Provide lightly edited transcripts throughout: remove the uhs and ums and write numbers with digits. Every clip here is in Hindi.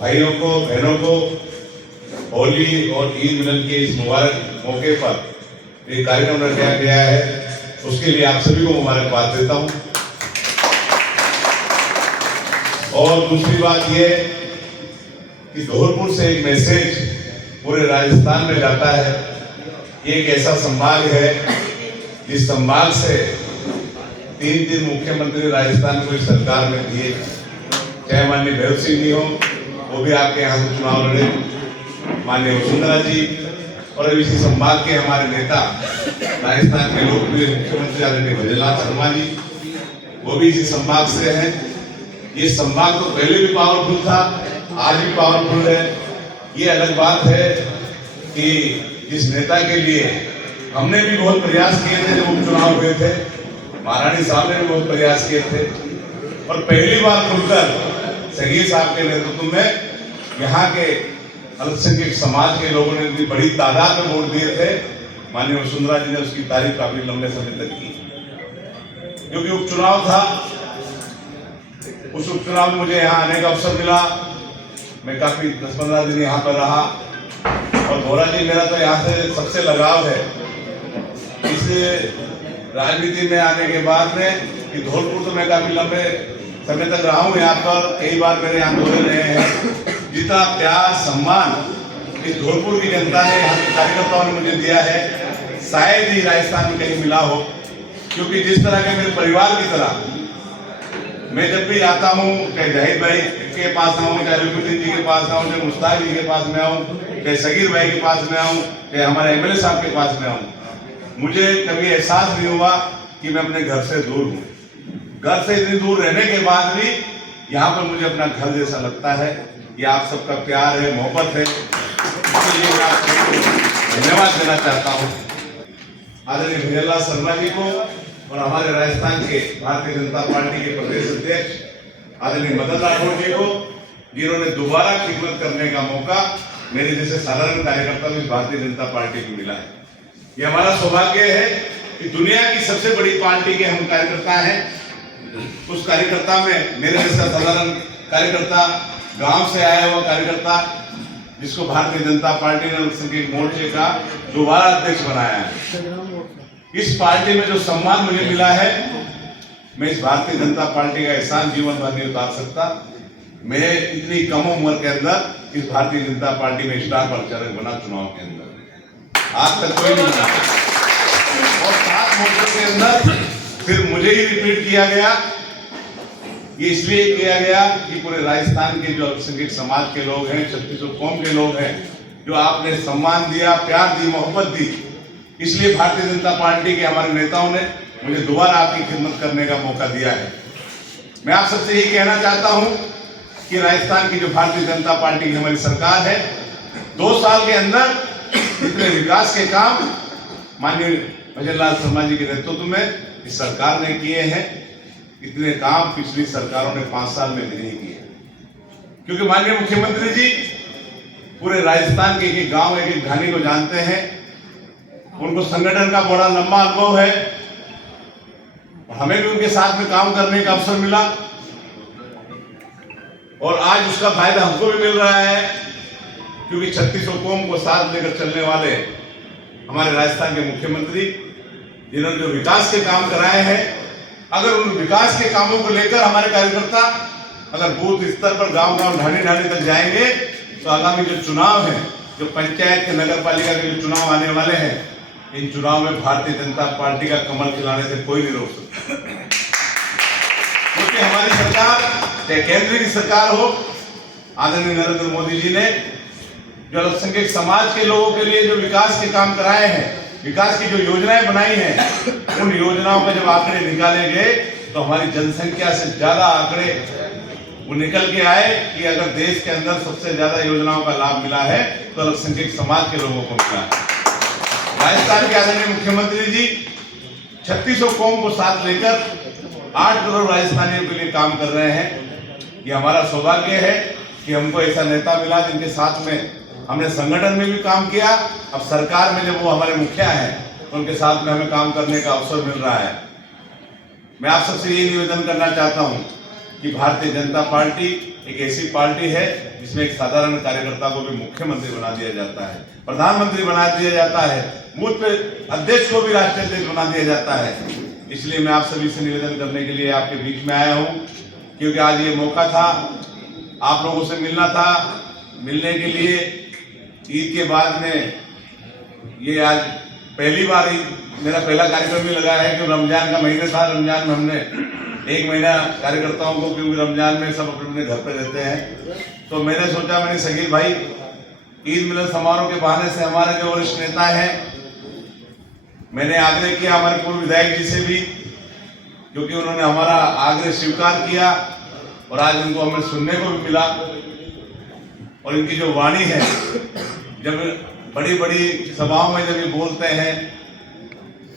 भाइयों को, बहनों को होली और ईद मिलन के इस मुबारक मौके पर एक कार्यक्रम रखा गया है, उसके लिए आप सभी को मुबारकबाद देता हूं। और दूसरी बात यह कि धौलपुर से एक मैसेज पूरे राजस्थान में जाता है। ये एक ऐसा संभाग है जिस संभाग से 3 मुख्यमंत्री राजस्थान को इस सरकार में दिए, चाहे माननीय भैरव सिंह जी हो, वो भी आपके यहाँ से चुनाव लड़े, माननीय वसुंधरा जी, और इसी संभाग के हमारे नेता राजस्थान के लोकप्रिय मुख्यमंत्री आदरणीय भजनलाल शर्मा जी, वो भी इसी संभाग से हैं। ये संभाग तो पहले भी पावरफुल था, आज भी पावरफुल है। ये अलग बात है कि जिस नेता के लिए हमने भी बहुत प्रयास किए थे जब उपचुनाव हुए थे, महारानी साहब ने भी बहुत प्रयास किए थे, और पहली बार खुलकर सगीर साहब के नेतृत्व में यहाँ के अल्पसंख्यक समाज के लोगों ने भी बड़ी तादाद में वोट दिए थे। माननीय वसुंधरा जी ने उसकी तारीफ काफी लंबे समय तक की, क्योंकि उपचुनाव था। उस उपचुनाव में मुझे यहाँ आने का अवसर मिला, मैं काफी 10-15 दिन यहाँ पर रहा, और भोरा जी मेरा तो यहाँ से सबसे लगाव है। इस राजनीति में आने के बाद में कि धौलपुर तो मैं काफी लंबे समय तक रहा हूँ यहाँ पर, कई बार मेरे यहाँ दौरे रहे हैं। जितना प्यार सम्मान इस धौलपुर की जनता ने, यहाँ के कार्यकर्ताओं ने मुझे दिया है, शायद ही राजस्थान में कहीं मिला हो। क्योंकि जिस तरह के मेरे परिवार की तरह मैं जब भी आता हूँ, चाहे जाहिद भाई के पास आऊँ, चाहे रुकुद्दीन जी के पास आऊँ, चाहे मुश्ताक जी के पास में आऊँ, चाहे सगीर भाई के पास में आऊँ, चाहे हमारे एमएलए साहब के पास में आऊँ, मुझे कभी एहसास नहीं हुआ कि मैं अपने घर से दूर हूँ। घर से इतनी दूर रहने के बाद भी यहाँ पर मुझे अपना घर जैसा लगता है। ये आप सबका प्यार है, मोहब्बत है, इसलिए मैं आपको धन्यवाद देना चाहता हूँ। आदरणीय भजनलाल शर्मा जी को और हमारे राजस्थान के भारतीय जनता पार्टी के प्रदेश अध्यक्ष आदरणीय मदन राठौड़ जी को, जिन्होंने दोबारा खिदमत करने का मौका मेरे जैसे साधारण कार्यकर्ता में भारतीय जनता पार्टी को मिला है। ये हमारा सौभाग्य है कि दुनिया की सबसे बड़ी पार्टी के हम कार्यकर्ता हैं। उस कार्यकर्ता में मेरे जैसा साधारण कार्यकर्ता, गांव से आया हुआ कार्यकर्ता, जिसको भारतीय जनता पार्टी ने अल्पसंख्यक मोर्चे का दोबारा अध्यक्ष बनाया है। इस पार्टी में जो सम्मान मुझे मिला है, मैं इस भारतीय जनता पार्टी का एहसान जीवन भर नहीं उतार सकता। मैं इतनी कम उम्र के अंदर इस भारतीय जनता पार्टी में स्टार प्रचारक बना चुनाव के अंदर, आज तक कोई नहीं बना। और 7 मोर्चों के अंदर फिर मुझे ही रिपीट किया गया। ये इसलिए किया गया कि पूरे राजस्थान के जो अल्पसंख्यक समाज के लोग हैं, 3600 कौम के लोग हैं, जो आपने सम्मान दिया, प्यार दी, मोहब्बत दी, इसलिए भारतीय जनता पार्टी के हमारे नेताओं ने मुझे दोबारा आपकी खिदमत करने का मौका दिया है। मैं आप सबसे यही कहना चाहता हूं कि राजस्थान की जो भारतीय जनता पार्टी की हमारी सरकार है, 2 साल के अंदर इतने विकास के काम माननीय भजनलाल शर्मा जी के नेतृत्व में इस सरकार ने किए हैं। इतने काम पिछली सरकारों ने 5 साल में नहीं किए, क्योंकि माननीय मुख्यमंत्री जी पूरे राजस्थान के एक गांव, एक घानी को जानते हैं। उनको संगठन का बड़ा लंबा अनुभव है, हमें भी उनके साथ में काम करने का अवसर मिला, और आज उसका फायदा हमको भी मिल रहा है, क्योंकि 3600 कौम को साथ लेकर चलने वाले हमारे राजस्थान के मुख्यमंत्री, जिन्होंने जो विकास के काम कराए हैं, अगर उन विकास के कामों को लेकर हमारे कार्यकर्ता अगर बूथ स्तर पर, गांव-गांव, ढाणी-ढाणी तक जाएंगे, तो आगामी जो चुनाव है, जो पंचायत के, नगर पालिका के जो चुनाव आने वाले हैं, इन चुनाव में भारतीय जनता पार्टी का कमल खिलाने से कोई नहीं रोक सकता। क्योंकि हमारी सरकार, चाहे केंद्र की सरकार हो, आदरणीय नरेंद्र मोदी जी ने जो अल्पसंख्यक समाज के लोगों के लिए जो विकास के काम कराए हैं, विकास की जो योजनाएं बनाई हैं, उन योजनाओं के जब आंकड़े निकाले गए तो हमारी जनसंख्या से ज्यादा आंकड़े वो निकल के आए कि अगर देश के अंदर सबसे ज्यादा योजनाओं का लाभ मिला है तो अल्पसंख्यक समाज के लोगों को मिला है। राजस्थान के आदरणीय मुख्यमंत्री जी 3600 कौम को साथ लेकर 8 करोड़ राजस्थानियों के लिए काम कर रहे हैं। ये हमारा सौभाग्य है कि हमको ऐसा नेता मिला जिनके साथ में हमने संगठन में भी काम किया। अब सरकार में जब वो हमारे मुखिया हैं तो उनके साथ में हमें काम करने का अवसर मिल रहा है। मैं आप सबसे ये निवेदन करना चाहता हूं कि भारतीय जनता पार्टी एक ऐसी पार्टी है जिसमें एक साधारण कार्यकर्ता को भी मुख्यमंत्री बना दिया जाता है, प्रधानमंत्री बना दिया जाता है, बूथ पे अध्यक्ष को भी राष्ट्रीय अध्यक्ष बना दिया जाता है। इसलिए मैं आप सभी से निवेदन करने के लिए आपके बीच में आया हूं, क्योंकि आज ये मौका था, आप लोगों से मिलना था। मिलने के लिए ईद के बाद में ये आज पहली बार मेरा पहला कार्यक्रम भी लगा है, क्योंकि रमजान का महीना था। रमजान में हमने 1 महीना कार्यकर्ताओं को, क्योंकि रमजान में सब अपने अपने घर पे रहते हैं, तो मैंने सोचा, मैंने शकील भाई ईद मिलन समारोह के बहाने से हमारे जो वरिष्ठ नेता हैं, मैंने आग्रह किया हमारे पूर्व विधायक जी से भी, क्योंकि उन्होंने हमारा आग्रह स्वीकार किया और आज उनको हमें सुनने को भी मिला। और इनकी जो वाणी है, जब बड़ी बड़ी सभाओं में जब ये बोलते हैं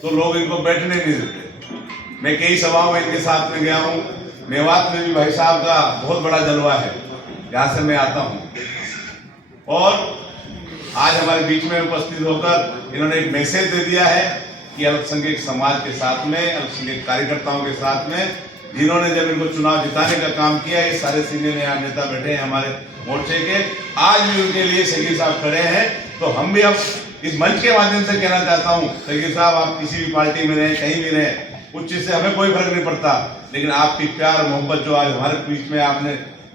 तो लोग इनको बैठने नहीं देते। मैं कई सभाओं में इनके साथ में गया हूँ। मेवात में भी भाई साहब का बहुत बड़ा जलवा है, जहाँ से मैं आता हूँ। और आज हमारे बीच में उपस्थित होकर इन्होंने एक मैसेज दे दिया है कि अल्पसंख्यक समाज के साथ में, अल्पसंख्यक कार्यकर्ताओं के साथ में, जिन्होंने जब इनको चुनाव जिताने का काम किया, ये सारे सीनियर नेता बैठे हैं हमारे मोर्चे के, आज भी उनके लिए शकील साहब खड़े हैं। तो हम भी अब इस मंच के माध्यम से कहना चाहता हूँ, शकील साहब आप किसी भी पार्टी में रहें, कहीं भी रहें, उस चीज से हमें कोई फर्क नहीं पड़ता, लेकिन आपकी प्यार मोहब्बत जो आज हमारे बीच में आपने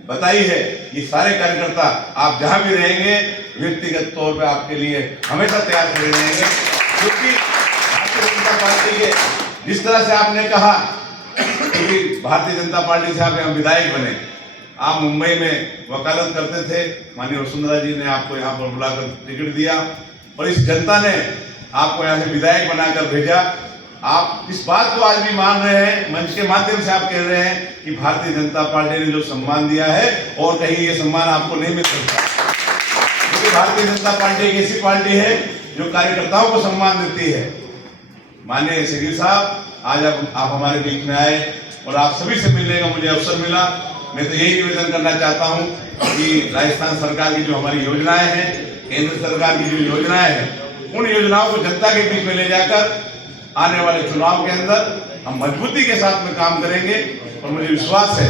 बताई है, ये सारे कार्यकर्ता आप जहां भी रहेंगे व्यक्तिगत तौर पे आपके लिए हमेशा तैयार खड़े रहेंगे। क्योंकि भारतीय जनता पार्टी के जिस तरह से आपने कहा कि भारतीय जनता पार्टी से आप यहाँ विधायक बने, आप मुंबई में वकालत करते थे, माननीय वसुंधरा जी ने आपको यहाँ पर बुलाकर टिकट दिया और इस जनता ने आपको यहाँ से विधायक बनाकर भेजा। आप इस बात को आज भी मान रहे हैं, मंच के माध्यम से आप कह रहे हैं कि भारतीय जनता पार्टी ने जो सम्मान दिया है और कहीं ये सम्मान आपको नहीं मिल सकता, क्योंकि भारतीय जनता पार्टी एक ऐसी पार्टी है जो कार्यकर्ताओं को सम्मान देती है। माननीय शकील साहब, आज आप हमारे बीच में आए और आप सभी से मिलने का मुझे अवसर मिला। मैं तो यही निवेदन करना चाहता हूं कि राजस्थान सरकार की जो हमारी योजनाएं हैं, केंद्र सरकार की जो योजनाएं हैं, उन योजनाओं को जनता के बीच में ले जाकर आने वाले चुनाव के अंदर हम मजबूती के साथ में काम करेंगे। और मुझे विश्वास है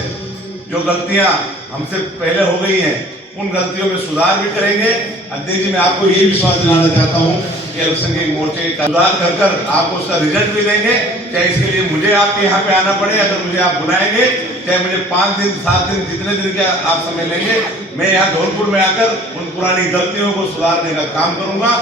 जो गलतियां हमसे पहले हो गई हैं, उन गलतियों में सुधार भी करेंगे। अध्यक्ष जी, मैं आपको यही विश्वास दिलाना चाहता हूं कि अल्पसंख्यक मोर्चे का सुधार कर आपको उसका रिजल्ट भी देंगे। चाहे इसके लिए मुझे आपके यहाँ पे आना पड़े, अगर मुझे आप बुलाएंगे, चाहे मुझे 5 दिन 7 दिन जितने दिन का आप समय लेंगे, मैं यहाँ धौलपुर में आकर उन पुरानी गलतियों को सुधारने का काम करूंगा।